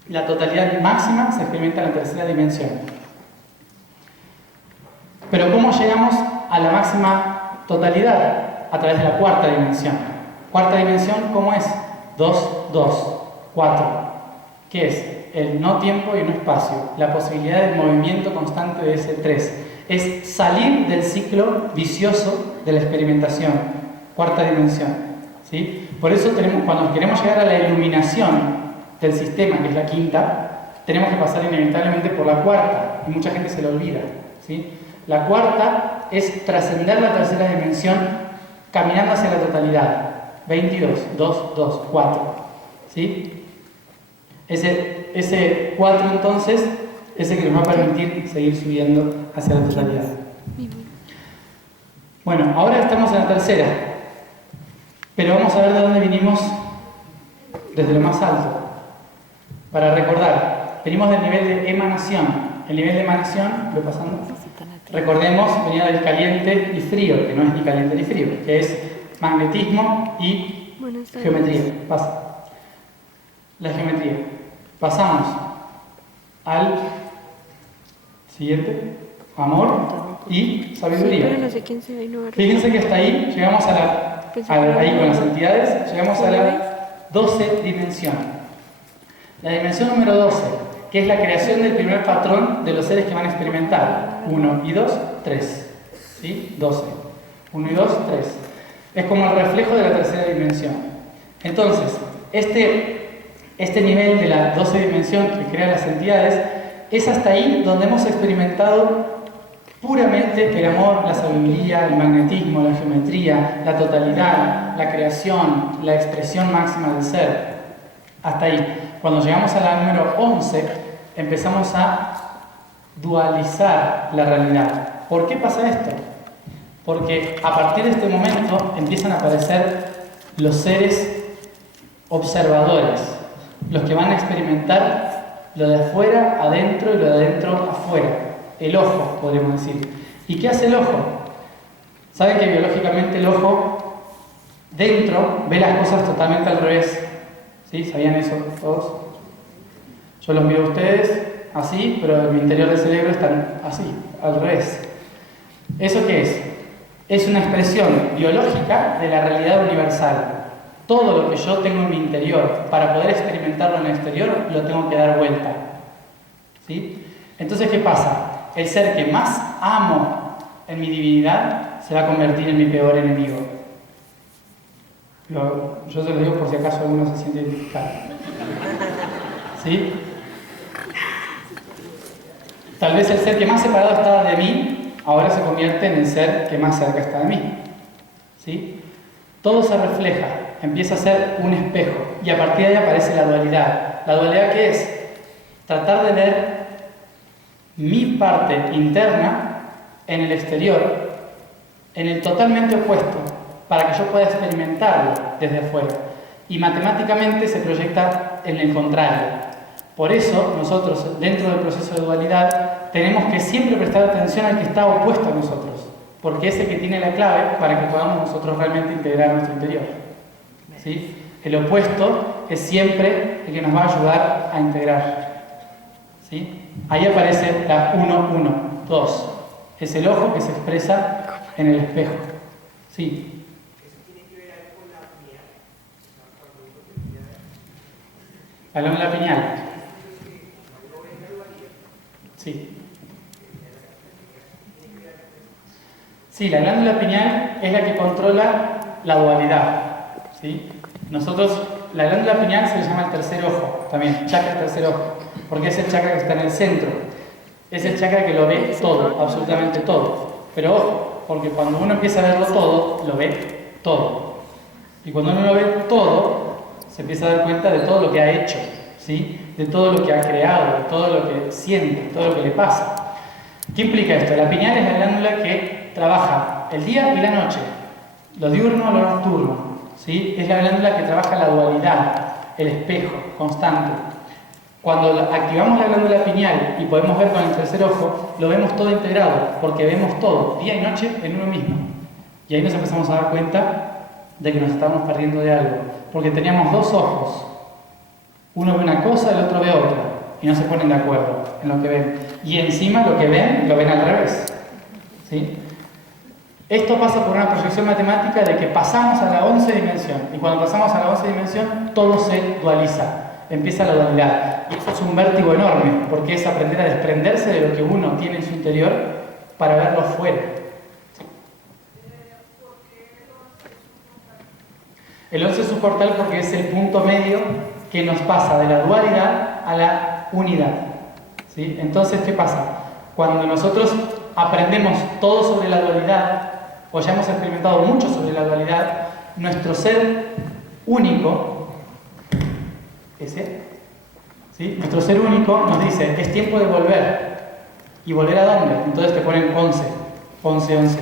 la totalidad máxima se experimenta en la tercera dimensión. Pero ¿cómo llegamos a la máxima totalidad? A través de la cuarta dimensión. Cuarta dimensión, ¿cómo es? 2, 2, 4. ¿Qué es? El no tiempo y no espacio. La posibilidad del movimiento constante de ese 3. Es salir del ciclo vicioso de la experimentación. Cuarta dimensión. ¿Sí? Por eso cuando queremos llegar a la iluminación del sistema, que es la quinta, tenemos que pasar inevitablemente por la cuarta. Y mucha gente se lo olvida. ¿Sí? La cuarta es trascender la tercera dimensión caminando hacia la totalidad. 22, 2, 2, 4. ¿Sí? Ese 4 entonces es el que nos va a permitir seguir subiendo hacia la totalidad. Bueno, ahora estamos en la tercera. Pero vamos a ver de dónde vinimos desde lo más alto. Para recordar, venimos del nivel de emanación. El nivel de emanación, lo pasando. Recordemos, venía del caliente y frío, que no es ni caliente ni frío, que es magnetismo y geometría. Pasa. La geometría. Pasamos al siguiente, amor y sabiduría. Fíjense que hasta ahí llegamos ahí con las entidades, llegamos a la 12 dimensión. La dimensión número 12, que es la creación del primer patrón de los seres que van a experimentar. 1 y 2, 3. ¿Sí? 12. 1 y 2, 3. Es como el reflejo de la tercera dimensión. Entonces, este Este nivel de la 12 dimensión que crea las entidades es hasta ahí donde hemos experimentado puramente el amor, la sabiduría, el magnetismo, la geometría, la totalidad, la creación, la expresión máxima del ser. Hasta ahí. Cuando llegamos a la número 11, empezamos a dualizar la realidad. ¿Por qué pasa esto? Porque a partir de este momento empiezan a aparecer los seres observadores, los que van a experimentar lo de afuera adentro y lo de adentro afuera. El ojo, podríamos decir. ¿Y qué hace el ojo? ¿Saben que biológicamente el ojo dentro ve las cosas totalmente al revés? ¿Sí? ¿Sabían eso todos? Yo los miro a ustedes así, pero en mi interior del cerebro están así, al revés. ¿Eso qué es? Es una expresión biológica de la realidad universal. Todo lo que yo tengo en mi interior, para poder experimentarlo en el exterior, lo tengo que dar vuelta. ¿Sí? Entonces, ¿qué pasa? El ser que más amo en mi divinidad se va a convertir en mi peor enemigo. Yo se lo digo por si acaso alguno se siente identificado. ¿Sí? Tal vez el ser que más separado está de mí, ahora se convierte en el ser que más cerca está de mí. ¿Sí? Todo se refleja, empieza a ser un espejo, y a partir de ahí aparece la dualidad. ¿La dualidad qué es? Tratar de ver mi parte interna en el exterior, en el totalmente opuesto, para que yo pueda experimentarlo desde afuera. Y matemáticamente se proyecta en el contrario. Por eso, nosotros, dentro del proceso de dualidad, tenemos que siempre prestar atención al que está opuesto a nosotros, porque es el que tiene la clave para que podamos nosotros realmente integrar nuestro interior. ¿Sí? El opuesto es siempre el que nos va a ayudar a integrar. ¿Sí? Ahí aparece la 1, 1, 2. Es el ojo que se expresa en el espejo. ¿Sí? La glándula pineal. Sí. Sí, la glándula pineal es la que controla la dualidad. ¿Sí? Nosotros, la glándula pineal se le llama el tercer ojo, también, chakra tercer ojo, porque es el chakra que está en el centro. Es el chakra que lo ve todo, absolutamente todo. Pero ojo, porque cuando uno empieza a verlo todo, lo ve todo. Y cuando uno lo ve todo, se empieza a dar cuenta de todo lo que ha hecho, ¿sí? De todo lo que ha creado, de todo lo que siente, todo lo que le pasa. ¿Qué implica esto? La pineal es la glándula que trabaja el día y la noche, lo diurno o lo nocturno, ¿sí? Es la glándula que trabaja la dualidad, el espejo constante. Cuando activamos la glándula pineal y podemos ver con el tercer ojo, lo vemos todo integrado, porque vemos todo, día y noche, en uno mismo. Y ahí nos empezamos a dar cuenta de que nos estábamos perdiendo de algo, porque teníamos dos ojos, uno ve una cosa, el otro ve otra, y no se ponen de acuerdo en lo que ven. Y encima lo que ven, lo ven al revés. ¿Sí? Esto pasa por una proyección matemática de que pasamos a la 11 dimensión, y cuando pasamos a la 11 dimensión, todo se dualiza, empieza la dualidad. Y eso es un vértigo enorme, porque es aprender a desprenderse de lo que uno tiene en su interior para verlo fuera. El 11 es un portal porque es el punto medio que nos pasa de la dualidad a la unidad. ¿Sí? Entonces, ¿qué pasa? Cuando nosotros aprendemos todo sobre la dualidad, o ya hemos experimentado mucho sobre la dualidad, nuestro ser único, ese, ¿sí? Nuestro ser único nos dice, es tiempo de volver. ¿Y volver a dónde? Entonces te ponen 11, 11, 11,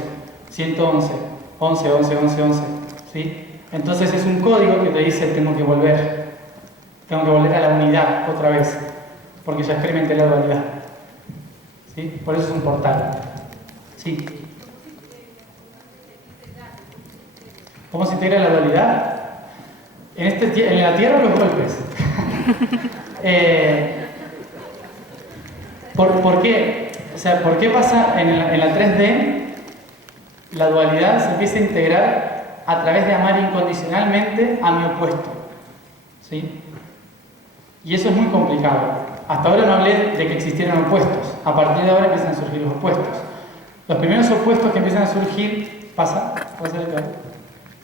111, 11, 11, 11, 11, ¿sí? Entonces es un código que te dice, tengo que volver a la unidad otra vez, porque ya experimenté la dualidad. ¿Sí? Por eso es un portal. ¿Sí? ¿Cómo se integra la dualidad? En la Tierra los golpes. ¿Por qué? O sea, ¿por qué pasa en la 3D la dualidad se empieza a integrar a través de amar incondicionalmente a mi opuesto? ¿Sí? Y eso es muy complicado. Hasta ahora no hablé de que existieran opuestos. A partir de ahora empiezan a surgir los opuestos. Los primeros opuestos que empiezan a surgir,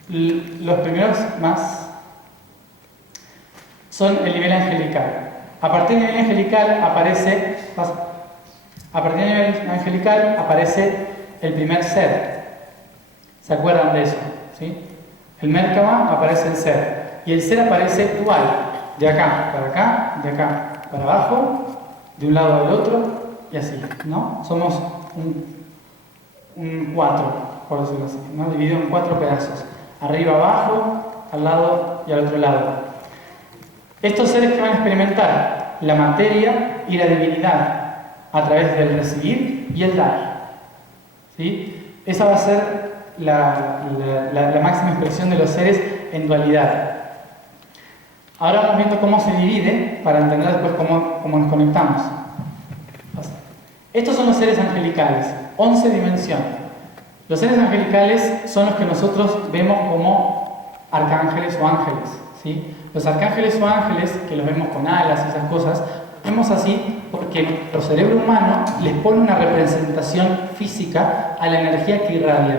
los primeros más son el nivel angelical. A partir del nivel angelical aparece el primer ser. ¿Se acuerdan de eso? ¿Sí? El Merkaba aparece el ser. Y el ser aparece dual. De acá para abajo, de un lado al otro, y así, ¿no? Somos un 4, por decirlo así, ¿no? Dividido en 4 pedazos. Arriba, abajo, al lado y al otro lado. Estos seres que van a experimentar la materia y la divinidad a través del recibir y el dar. ¿Sí? Esa va a ser la máxima expresión de los seres en dualidad. Ahora vamos viendo cómo se divide para entender después cómo nos conectamos. Estos son los seres angelicales, 11 dimensiones. Los seres angelicales son los que nosotros vemos como arcángeles o ángeles, ¿sí? Los arcángeles o ángeles, que los vemos con alas y esas cosas, vemos así porque nuestro cerebro humano les pone una representación física a la energía que irradia.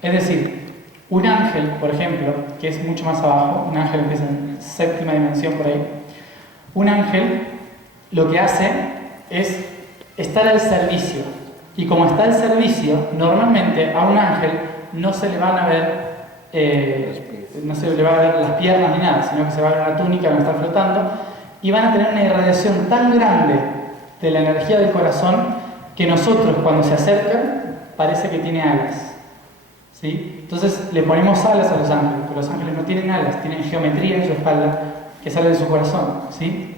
Es decir, un ángel, por ejemplo, que es mucho más abajo, un ángel empieza en 7ª dimensión por ahí, un ángel lo que hace es estar al servicio. Y como está al servicio, normalmente a un ángel no se le van a ver, no se le va a ver las piernas ni nada, sino que se va a ver una túnica donde está flotando, y van a tener una irradiación tan grande de la energía del corazón que nosotros cuando se acercan parece que tiene alas. ¿Sí? Entonces le ponemos alas a los ángeles, pero los ángeles no tienen alas, tienen geometría en su espalda que sale de su corazón. ¿Sí?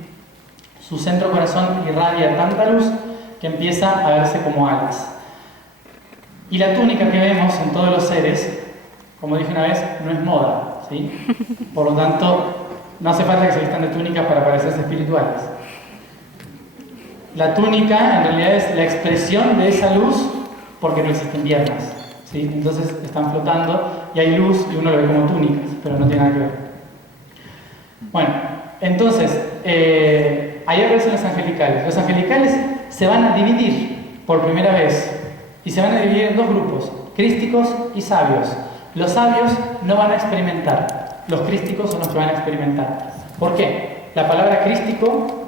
Su centro corazón irradia tanta luz que empieza a verse como alas. Y la túnica que vemos en todos los seres, como dije una vez, no es moda. ¿Sí? Por lo tanto, no hace falta que se vistan de túnicas para parecerse espirituales. La túnica en realidad es la expresión de esa luz porque no existen piernas. ¿Sí? Entonces están flotando y hay luz y uno lo ve como túnicas, pero no tiene nada que ver. Bueno, entonces, ahí aparecen los angelicales. Los angelicales se van a dividir por primera vez y se van a dividir en 2 grupos, crísticos y sabios. Los sabios no van a experimentar, los crísticos son los que van a experimentar. ¿Por qué? La palabra crístico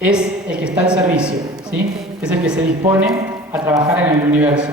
es el que está al servicio, ¿sí? Es el que se dispone a trabajar en el universo.